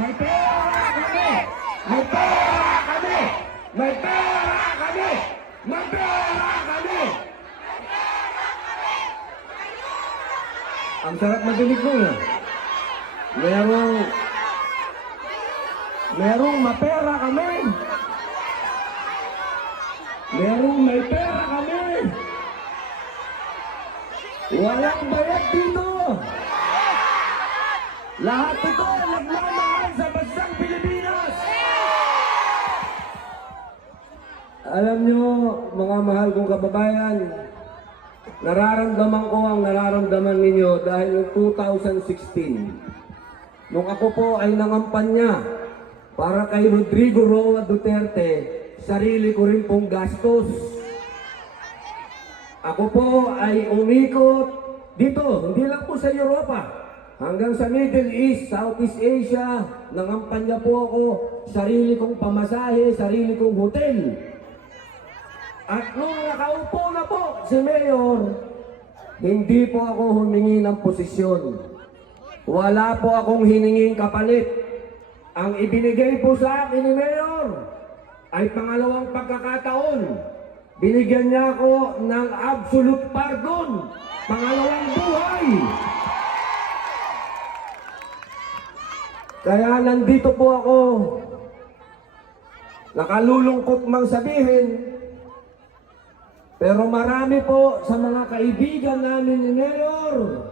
May pera kami! May pera kami! May pera kami! May pera kami! Ang sarap madinig mo na. Merong mapera kami. Merong may pera kami. Walang bayad dito. Lahat ito nagmamahal sa bansang Pilipinas. Alam nyo, mga mahal kong kababayan, nararamdaman ko ang nararamdaman ninyo dahil noong 2016, nung ako po ay nangampanya para kay Rodrigo Roa Duterte, sarili ko rin pong gastos. Ako po ay umikot dito, hindi lang po sa Europa, hanggang sa Middle East, Southeast Asia, nangampanya po ako, sarili kong pamasahe, sarili kong hotel. At nung nakaupo na po si Mayor, hindi po ako humingi ng posisyon. Wala po akong hininging kapalit. Ang ibinigay po sa akin ni Mayor ay pangalawang pagkakataon. Binigyan niya ako ng absolute pardon, pangalawang buhay. Kaya nandito po ako, nakalulungkot mang sabihin, pero marami po sa mga kaibigan namin ni Mayor,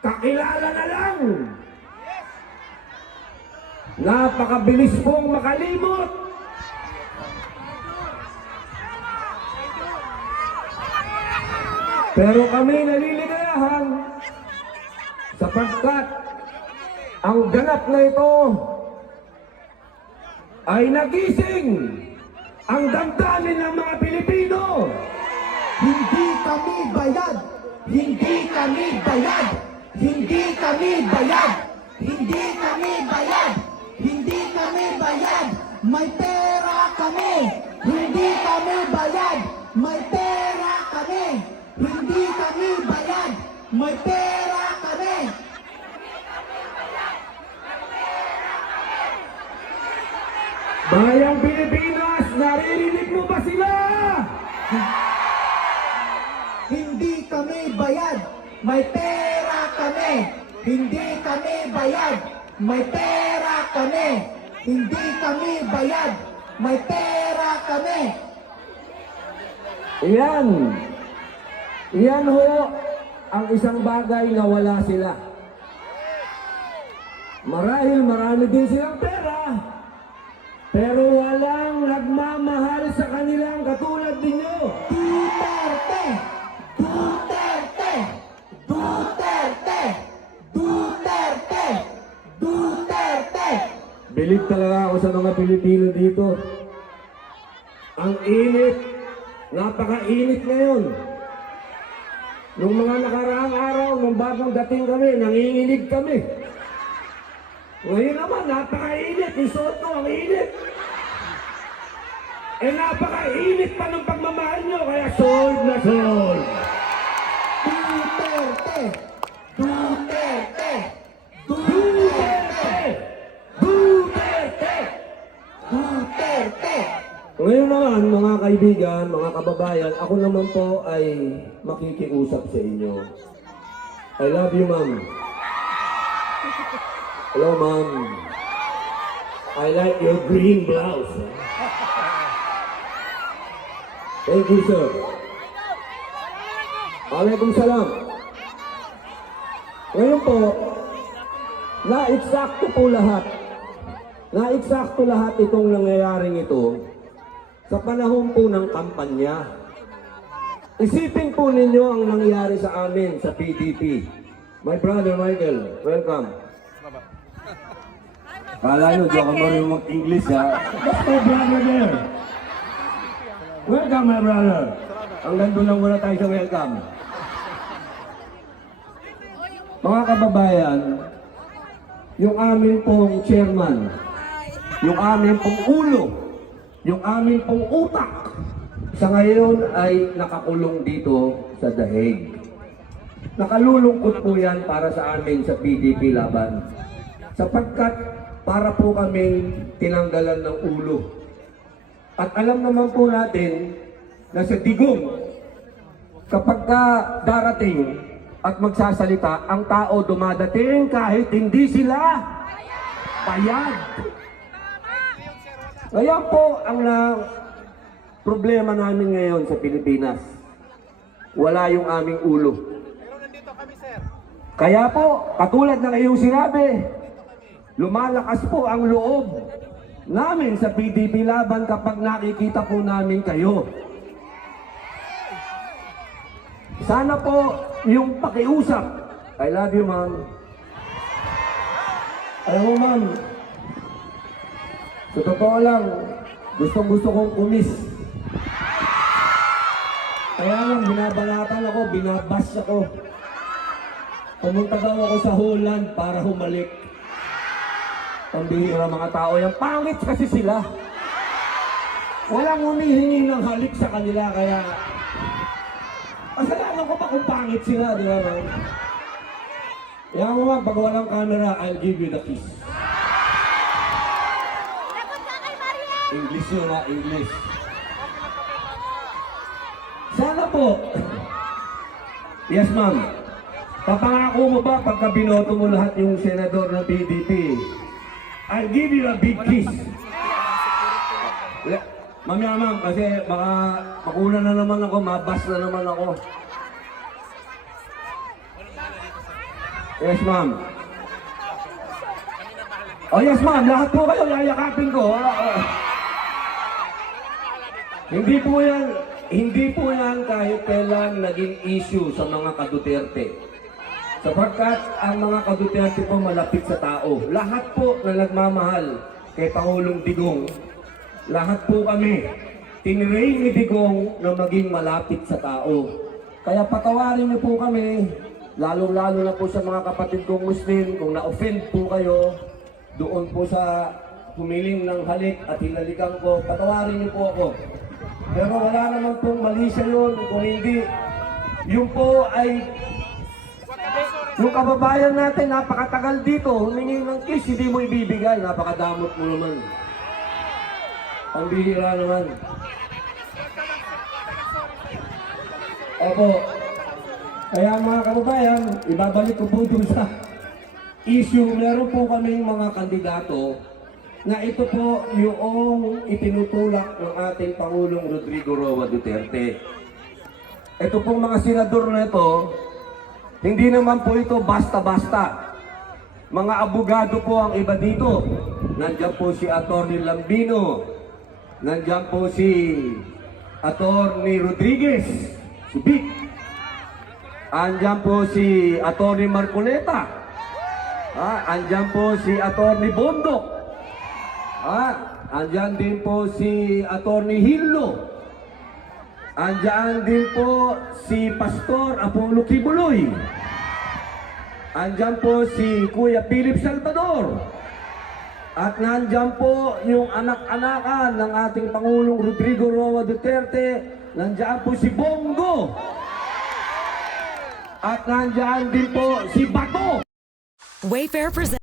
kakilala na lang. Napakabilis pong makalimot. Pero kami naliligayahan sapagkat ang ganap na ito ay nagising ang damdamin ng mga Pilipino. Hindi kami bayad! Hindi kami bayad! Hindi kami bayad! Hindi kami bayad! Hindi kami bayad! May pera kami! Hindi kami bayad! May pera kami! Hindi kami bayad! May pera kami! Bayang Pilipinas, naririnig mo ba sila? Hindi kami bayad! May pera kami! Hindi kami bayad! May pera kami! Hindi kami bayad! May pera kami! Yan. Yan ho ang isang bagay na wala sila. Marahil marami din silang pera, pero walang nagmamahal sa kanilang katulad ninyo. Duterte! Duterte! Duterte! Duterte! Duterte! Bilib talaga ako sa mga Pilipino dito. Ang init, napakainit ngayon. Nung mga nakaraang araw, nung bagong dating kami, nanginginig kami. Ngayon naman, napakainit. Isuot ko ang init. Eh, napakainit pa ng pagmamahal nyo, kaya sold na sold. Duterte! Duterte! Duterte! Duterte! Duterte! Ngayon naman, mga kaibigan, mga kababayan, ako naman po ay makikiusap sa inyo. I love you, ma'am. Hello, ma'am. I like your green blouse. Thank you, sir. Alaikum salam. Ngayon po, na-eksakto po lahat. Na-eksakto lahat itong nangyayaring ito sa panahon po ng kampanya. Isipin po ninyo ang nangyari sa amin sa PDP. My brother Michael, welcome. Kala nyo, di ako marunong mag-English ha. What's my brother there? Welcome, my brother. Hanggang doon lang muna tayo sa welcome. Mga kababayan, yung amin pong chairman, yung amin pong ulo, yung amin pong utak, sa ngayon ay nakakulong dito sa The Hague. Nakalulungkot po yan para sa amin sa PDP laban. sapagkat para po kaming tinanggalan ng ulo. At alam naman po natin na sa digong, kapag ka darating at magsasalita, ang tao dumadating kahit hindi sila bayad. Kaya po ang problema namin ngayon sa Pilipinas. Wala yung aming ulo. Kaya po, katulad ng iyong sinabi, lumalakas po ang loob namin sa PDP Laban kapag nakikita po namin kayo. Sana po yung pakiusap. I love you, ma'am. Alam mo, ma'am, sa totoo lang, gustong-gusto kong kumis. Kaya lang, binabalatan ako, binabas ako. Pumunta daw ako sa Holland para humalik. Pambihira mga tao yan. Pangit kasi sila. Walang humihingi ng halik sa kanila, kaya kasalanan ko pa kung pangit sila, di ba, man? Kaya mo, pag walang camera, I'll give you the kiss. English yun, ha? English. Sana po. Yes, ma'am. Papangako mo ba pagka binoto mo lahat yung senador ng PDP? I'll give you a big kiss. Mamaya, ma'am, kasi baka makunan na naman ako, mabas na naman ako. Yes, ma'am. Oh, yes, ma'am. Lahat po kayo, yayakapin ko. Hindi po yan kahit kailan naging issue sa mga ka-Duterte. Sapagkat ang mga ka-Duterte po malapit sa tao. Lahat po na nagmamahal kay Pangulong Digong, lahat po kami, tinrain ni Digong na maging malapit sa tao. Kaya patawarin niyo po kami, lalo-lalo na po sa mga kapatid kong Muslim, kung na-offend po kayo, doon po sa humiling ng halik at hinalikan ko, patawarin niyo po ako. Pero wala naman pong mali sa yun, kung hindi, yun po ay, yung kababayan natin, napakatagal dito, humingi ng kiss, hindi mo ibibigay, napakadamot mo naman. Ang bihira naman. Opo. Kaya mga kababayan, ibabalik ko po dun sa issue. Meron po kaming mga kandidato na ito po yung itinutulak ng ating Pangulong Rodrigo Roa Duterte. Ito pong mga senador na ito, hindi naman po ito basta-basta. Mga abogado po ang iba dito. Nandiyan po si Atty. Lambino. Nandiyan po si Atty. Rodriguez. Si Vic. Andiyan po si Atty. Marcoleta. Andiyan po si Atty. Bondok. Andiyan din po si Atty. Hillo. Andiyan din po si Pastor Apollo Kibuloy. Andiyan po si Kuya Philip Salvador. At nandiyan po yung anak-anakan ng ating Pangulong Rodrigo Roa Duterte. Nandiyan po si Bongo. At nandiyan din po si Bato. Wayfair presents